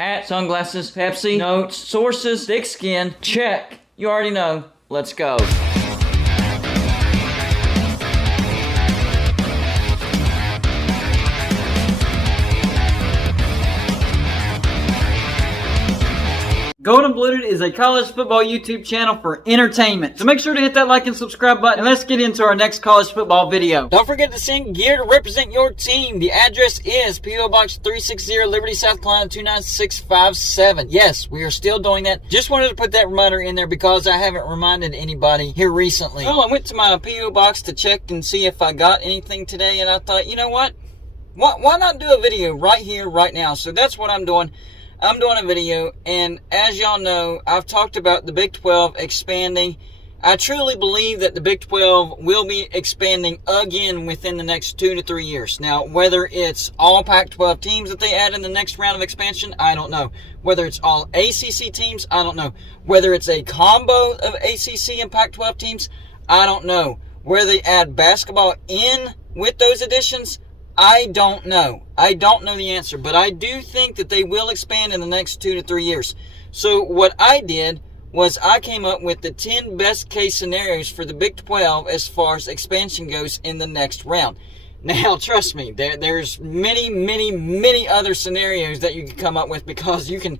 Hat, sunglasses, Pepsi, notes, sources, thick skin, check. You already know. Let's go. Golden Blooded is a college football YouTube channel for entertainment. So make sure to hit that like and subscribe button, and let's get into our next college football video. Don't forget to send gear to represent your team. The address is P.O. Box 360, Liberty, South Carolina 29657. Yes, we are still doing that. Just wanted to put that reminder in there because I haven't reminded anybody here recently. Well, I went to my P.O. Box to check and see if I got anything today, and I thought, you know what? Why not do a video right here, right now? So that's what I'm doing. I'm doing a video, and as y'all know, I've talked about the Big 12 expanding. I truly believe that the Big 12 will be expanding again within the next 2 to 3 years. Now, whether it's all Pac-12 teams that they add in the next round of expansion, I don't know. Whether it's all ACC teams, I don't know. Whether it's a combo of ACC and Pac-12 teams, I don't know. Whether they add basketball in with those additions, I don't know. I don't know the answer, but I do think that they will expand in the next 2 to 3 years. So what I did was I came up with the 10 best case scenarios for the Big 12 as far as expansion goes in the next round. Now, trust me, there's many other scenarios that you can come up with because you can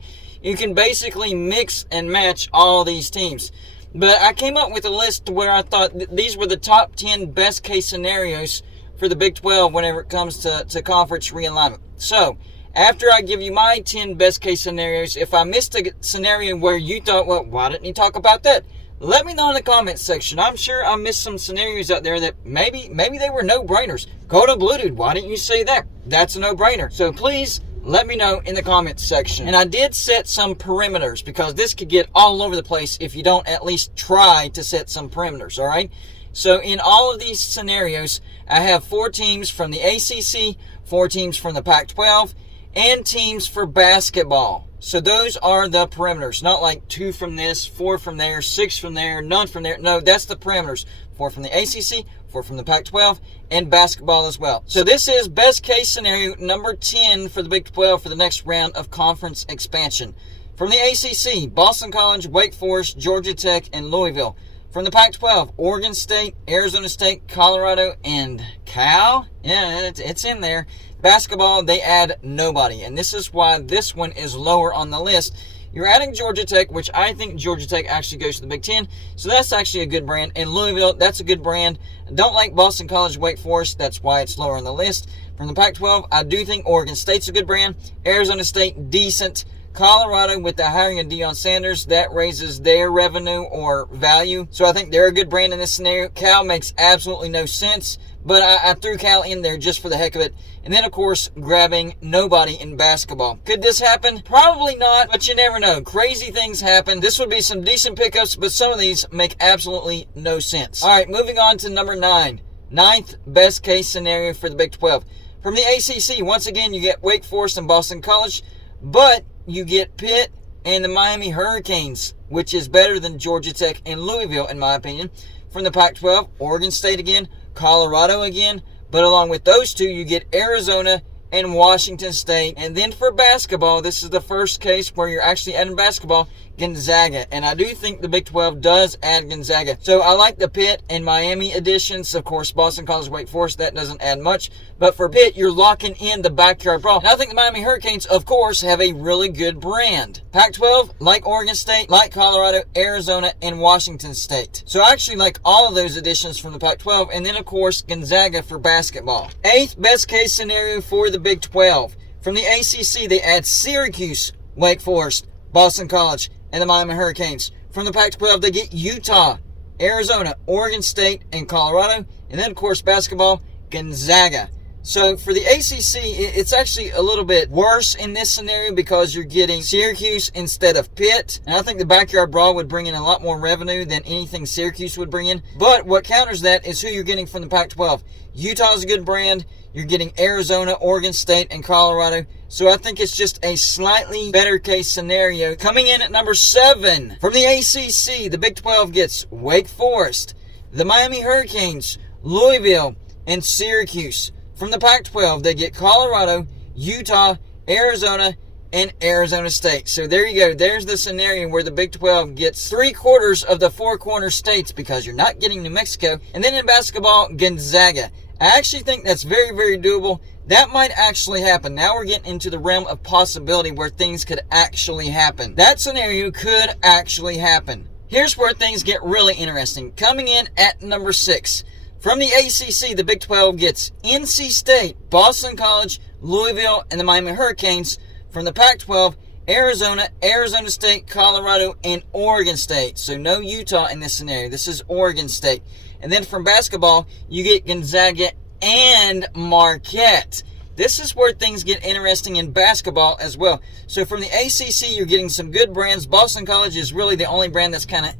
basically mix and match all these teams. But I came up with a list where I thought these were the top 10 best case scenarios for the Big 12 whenever it comes to conference realignment. So, after I give you my 10 best case scenarios, if I missed a scenario where you thought, well, why didn't you talk about that? Let me know in the comments section. I'm sure I missed some scenarios out there that maybe they were no-brainers. Golden Blooded, why didn't you say that? That's a no-brainer. So please, let me know in the comments section. And I did set some perimeters because this could get all over the place if you don't at least try to set some perimeters, all right? So in all of these scenarios, I have 4 teams from the ACC, 4 teams from the Pac-12, and teams for basketball. So those are the perimeters. Not like 2 from this, 4 from there, 6 from there, none from there. No, that's the perimeters. 4 from the ACC, 4 from the Pac-12, and basketball as well. So this is best case scenario number 10 for the Big 12 for the next round of conference expansion. From the ACC, Boston College, Wake Forest, Georgia Tech, and Louisville. From the Pac-12, Oregon State, Arizona State, Colorado, and Cal. Yeah, it's in there. Basketball, they add nobody. And this is why this one is lower on the list. You're adding Georgia Tech, which I think Georgia Tech actually goes to the Big Ten. So that's actually a good brand. And Louisville, that's a good brand. I don't like Boston College, Wake Forest. That's why it's lower on the list. From the Pac-12, I do think Oregon State's a good brand. Arizona State, decent. Colorado, with the hiring of Deion Sanders, that raises their revenue or value. So I think they're a good brand in this scenario. Cal makes absolutely no sense, but I threw Cal in there just for the heck of it. And then, of course, grabbing nobody in basketball. Could this happen? Probably not, but you never know. Crazy things happen. This would be some decent pickups, but some of these make absolutely no sense. All right, moving on to number 9. 9th best case scenario for the Big 12. From the ACC, once again, you get Wake Forest and Boston College, but you get Pitt and the Miami Hurricanes, which is better than Georgia Tech and Louisville, in my opinion. From the Pac-12, Oregon State again, Colorado again. But along with those two, you get Arizona and Washington State. And then for basketball, this is the first case where you're actually adding basketball, Gonzaga. And I do think the Big 12 does add Gonzaga. So I like the Pitt and Miami additions. Of course, Boston College, Wake Forest, that doesn't add much. But for Pitt, you're locking in the backyard brawl. And I think the Miami Hurricanes, of course, have a really good brand. Pac-12, like Oregon State, like Colorado, Arizona, and Washington State. So I actually like all of those additions from the Pac-12. And then, of course, Gonzaga for basketball. 8th best case scenario for the Big 12. From the ACC, they add Syracuse, Wake Forest, Boston College, and the Miami Hurricanes. From the Pac-12, they get Utah, Arizona, Oregon State, and Colorado. And then, of course, basketball, Gonzaga. So for the ACC, it's actually a little bit worse in this scenario because you're getting Syracuse instead of Pitt. And I think the backyard brawl would bring in a lot more revenue than anything Syracuse would bring in. But what counters that is who you're getting from the Pac-12. Utah's a good brand. You're getting Arizona, Oregon State, and Colorado. So I think it's just a slightly better case scenario. Coming in at number 7, from the ACC, the Big 12 gets Wake Forest, the Miami Hurricanes, Louisville, and Syracuse. From the Pac-12, they get Colorado, Utah, Arizona, and Arizona State. So there you go. There's the scenario where the Big 12 gets 3/4 of the four corner states because you're not getting New Mexico. And then in basketball, Gonzaga. I actually think that's very, very doable. That might actually happen. Now we're getting into the realm of possibility where things could actually happen. That scenario could actually happen. Here's where things get really interesting. Coming in at number 6. From the ACC, the Big 12 gets NC State, Boston College, Louisville, and the Miami Hurricanes. From the Pac-12, Arizona, Arizona State, Colorado, and Oregon State. So no Utah in this scenario. This is Oregon State. And then from basketball, you get Gonzaga and Marquette. This is where things get interesting in basketball as well. So from the ACC, you're getting some good brands. Boston College is really the only brand that's kind of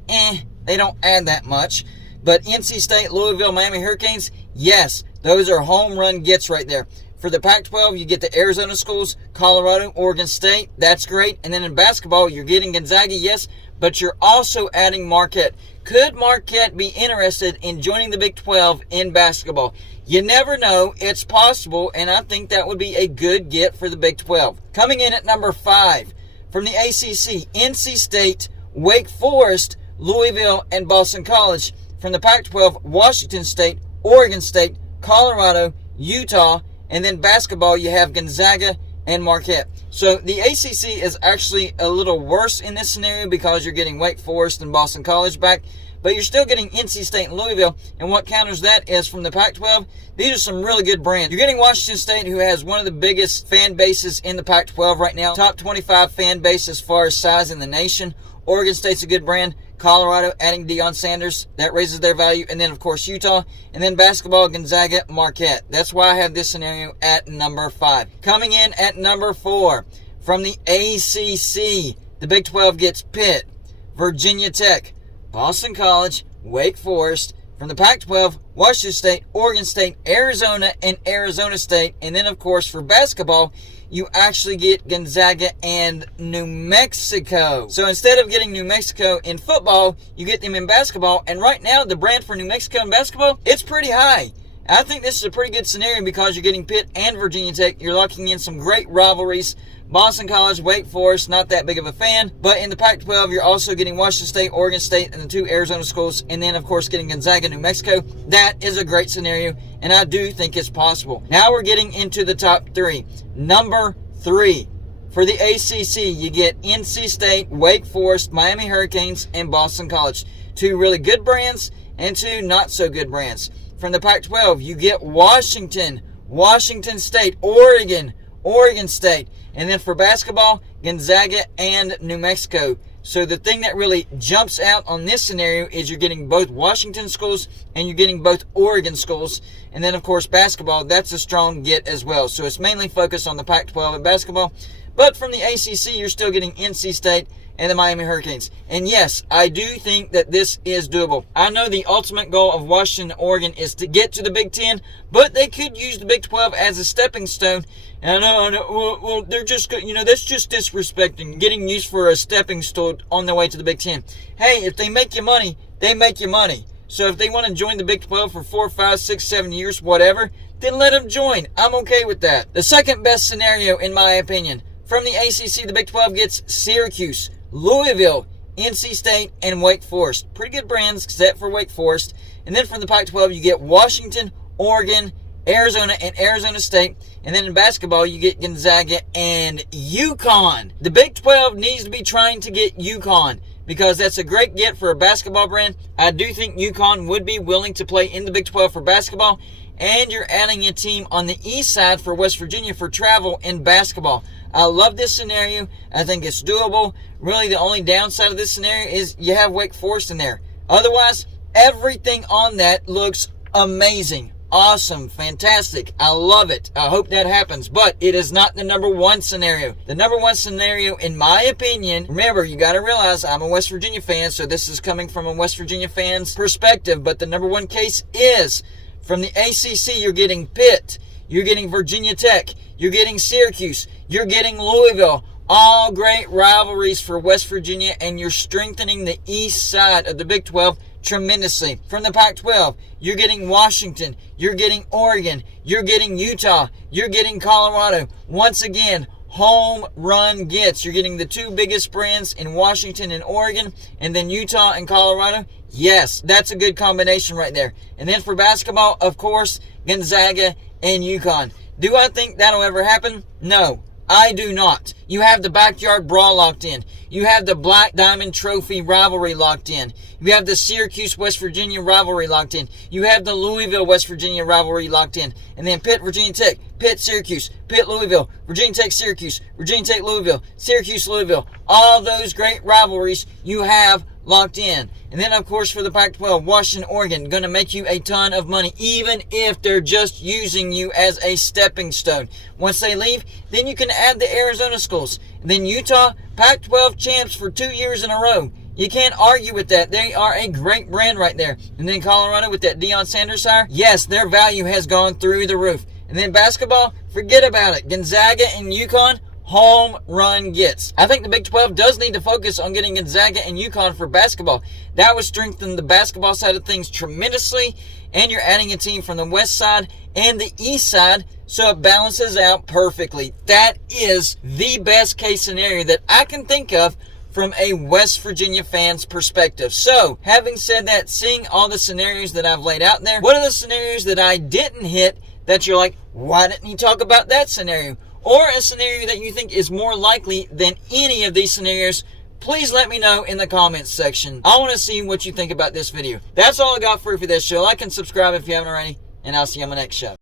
They don't add that much. But NC State, Louisville, Miami Hurricanes, yes, those are home run gets right there. For the Pac-12, you get the Arizona schools, Colorado, Oregon State. That's great. And then in basketball, you're getting Gonzaga, yes, but you're also adding Marquette. Could Marquette be interested in joining the Big 12 in basketball? You never know. It's possible, and I think that would be a good get for the Big 12. Coming in at number 5, from the ACC, NC State, Wake Forest, Louisville, and Boston College. From the Pac-12, Washington State, Oregon State, Colorado, Utah, and then basketball, you have Gonzaga and Marquette. So the ACC is actually a little worse in this scenario because you're getting Wake Forest and Boston College back, but you're still getting NC State and Louisville, and what counters that is from the Pac-12, these are some really good brands. You're getting Washington State, who has one of the biggest fan bases in the Pac-12 right now, top 25 fan base as far as size in the nation. Oregon State's a good brand. Colorado adding Deion Sanders, that raises their value. And then, of course, Utah. And then basketball, Gonzaga, Marquette. That's why I have this scenario at number 5. Coming in at number 4, from the ACC, the Big 12 gets Pitt, Virginia Tech, Boston College, Wake Forest. From the Pac-12, Washington State, Oregon State, Arizona, and Arizona State. And then, of course, for basketball, you actually get Gonzaga and New Mexico. So instead of getting New Mexico in football, you get them in basketball. And right now, the brand for New Mexico in basketball, it's pretty high. I think this is a pretty good scenario because you're getting Pitt and Virginia Tech. You're locking in some great rivalries. Boston College, Wake Forest, not that big of a fan. But in the Pac-12, you're also getting Washington State, Oregon State, and the 2 Arizona schools. And then, of course, getting Gonzaga, New Mexico. That is a great scenario, and I do think it's possible. Now we're getting into the top 3. Number 3. For the ACC, you get NC State, Wake Forest, Miami Hurricanes, and Boston College. 2 really good brands and 2 not so good brands. From the Pac-12, you get Washington, Washington State, Oregon, Oregon State. And then for basketball, Gonzaga and New Mexico. So the thing that really jumps out on this scenario is you're getting both Washington schools and you're getting both Oregon schools. And then, of course, basketball, that's a strong get as well. So it's mainly focused on the Pac-12 and basketball. But from the ACC, you're still getting NC State and the Miami Hurricanes. And yes, I do think that this is doable. I know the ultimate goal of Washington and Oregon is to get to the Big Ten, but they could use the Big 12 as a stepping stone. And I know, well, they're just, that's just disrespecting, getting used for a stepping stone on their way to the Big Ten. Hey, if they make you money, they make you money. So if they want to join the Big 12 for 4, 5, 6, 7 years, whatever, then let them join. I'm okay with that. The second best scenario, in my opinion, from the ACC, the Big 12 gets Syracuse, Louisville, NC State, and Wake Forest. Pretty good brands, except for Wake Forest. And then from the Pac-12, you get Washington, Oregon, Arizona, and Arizona State. And then in basketball, you get Gonzaga and UConn. The Big 12 needs to be trying to get UConn because that's a great get for a basketball brand. I do think UConn would be willing to play in the Big 12 for basketball. And you're adding a team on the east side for West Virginia for travel in basketball. I love this scenario. I think it's doable. Really, the only downside of this scenario is you have Wake Forest in there. Otherwise, everything on that looks amazing. Awesome. Fantastic. I love it. I hope that happens. But it is not the number 1 scenario. The number 1 scenario, in my opinion, remember, you got to realize I'm a West Virginia fan, so this is coming from a West Virginia fan's perspective. But the number 1 case is from the ACC, you're getting Pitt. You're getting Virginia Tech. You're getting Syracuse. You're getting Louisville. All great rivalries for West Virginia, and you're strengthening the east side of the Big 12 tremendously. From the Pac-12, you're getting Washington. You're getting Oregon. You're getting Utah. You're getting Colorado. Once again, home run gets. You're getting the two biggest brands in Washington and Oregon, and then Utah and Colorado. Yes, that's a good combination right there. And then for basketball, of course, Gonzaga and UConn. Do I think that'll ever happen? No, I do not. You have the backyard brawl locked in. You have the Black Diamond Trophy rivalry locked in. You have the Syracuse, West Virginia rivalry locked in. You have the Louisville, West Virginia rivalry locked in. And then Pitt, Virginia Tech, Pitt, Syracuse, Pitt, Louisville, Virginia Tech, Syracuse, Virginia Tech, Louisville, Syracuse, Louisville. All those great rivalries you have locked in. And then, of course, for the Pac-12, Washington, Oregon, going to make you a ton of money, even if they're just using you as a stepping stone. Once they leave, then you can add the Arizona schools. And then Utah, Pac-12 champs for 2 years in a row. You can't argue with that. They are a great brand right there. And then Colorado with that Deion Sanders hire, yes, their value has gone through the roof. And then basketball, forget about it. Gonzaga and UConn, home run gets. I think the Big 12 does need to focus on getting Gonzaga and UConn for basketball. That would strengthen the basketball side of things tremendously, and you're adding a team from the west side and the east side, so it balances out perfectly. That is the best case scenario that I can think of from a West Virginia fan's perspective. So, having said that, seeing all the scenarios that I've laid out there, what are the scenarios that I didn't hit that you're like, why didn't you talk about that scenario? Or a scenario that you think is more likely than any of these scenarios? Please let me know in the comments section. I want to see what you think about this video. That's all I got for you for this show. Like and subscribe if you haven't already, and I'll see you on my next show.